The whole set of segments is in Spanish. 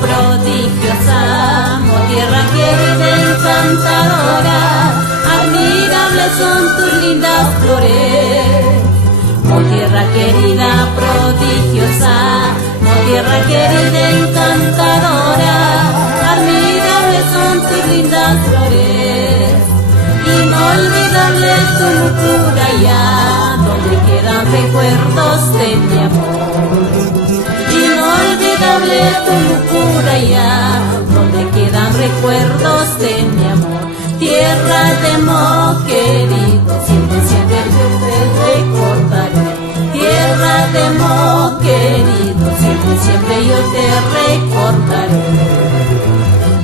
prodigiosa, oh tierra querida encantadora, admirables son tus lindas flores. Oh tierra querida prodigiosa, oh tierra querida encantadora, admirables son tus lindas flores. Inolvidable tu locura ya, donde quedan recuerdos de mi amor. Inolvidable tu locura ya, donde quedan recuerdos de mi amor. Tierra de amor querido, siempre, siempre yo te recordaré. Tierra de amor querido, siempre, siempre yo te recordaré.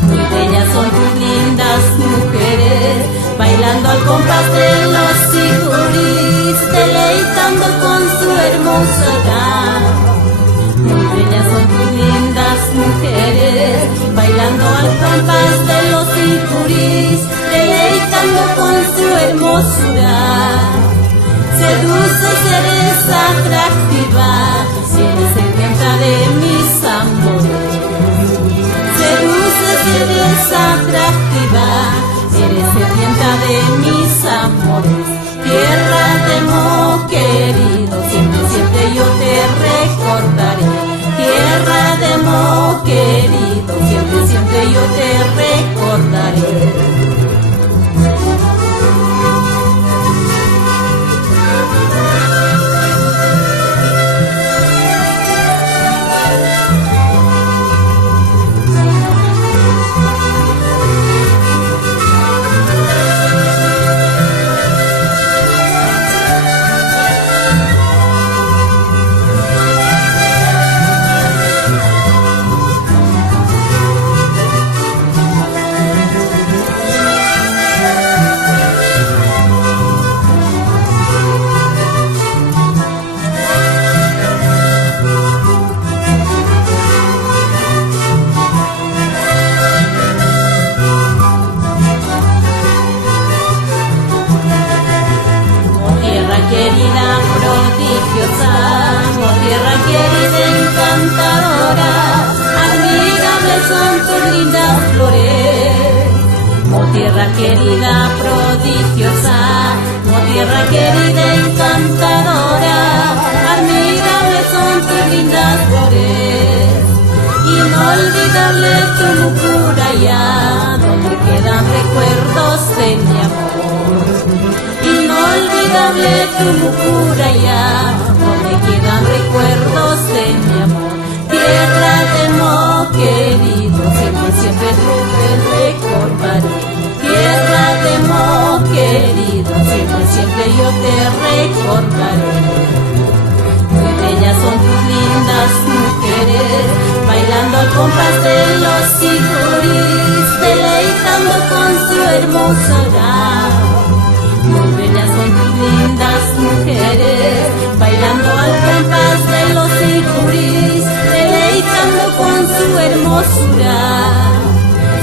Muy bellas son tus lindas mujeres, bailando al compás de los sicurís, deleitando con su hermosura. Muy bellas son tus lindas mujeres, bailando al compás de los sicurís, deleitando con su hermosura. Seduces, eres atractiva, si eres sedienta de mis amores. Seduces, eres atractiva, eres sedienta de mis amores. Tierra de amor querido, siempre, siempre yo te recordaré. Tierra de amor querido, siempre, siempre yo te recordaré. Querida prodigiosa, oh tierra querida encantadora, admirables son tus lindas flores. Oh tierra querida prodigiosa, oh tierra querida encantadora, admirables son tus lindas flores. Inolvidable tu locura ya, donde quedan recuerdos de mi amor. Inolvidable tu locura ya, donde quedan recuerdos de mi amor. Tierra de amor querido, siempre, siempre tú te recordaré. Tierra de amor querido, siempre, siempre yo te recordaré. Muy bellas son tus lindas mujeres, bailando al compás de los sicurís, deleitando con su hermosura. Muy bellas son tus lindas mujeres, bailando al compás de los sicurís, deleitando con su hermosura.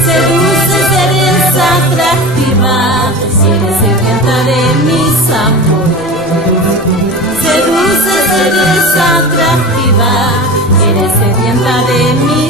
Seduces, eres atractiva, si eres sedienta de mis amores. Seduces, eres atractiva, eres sedienta de mis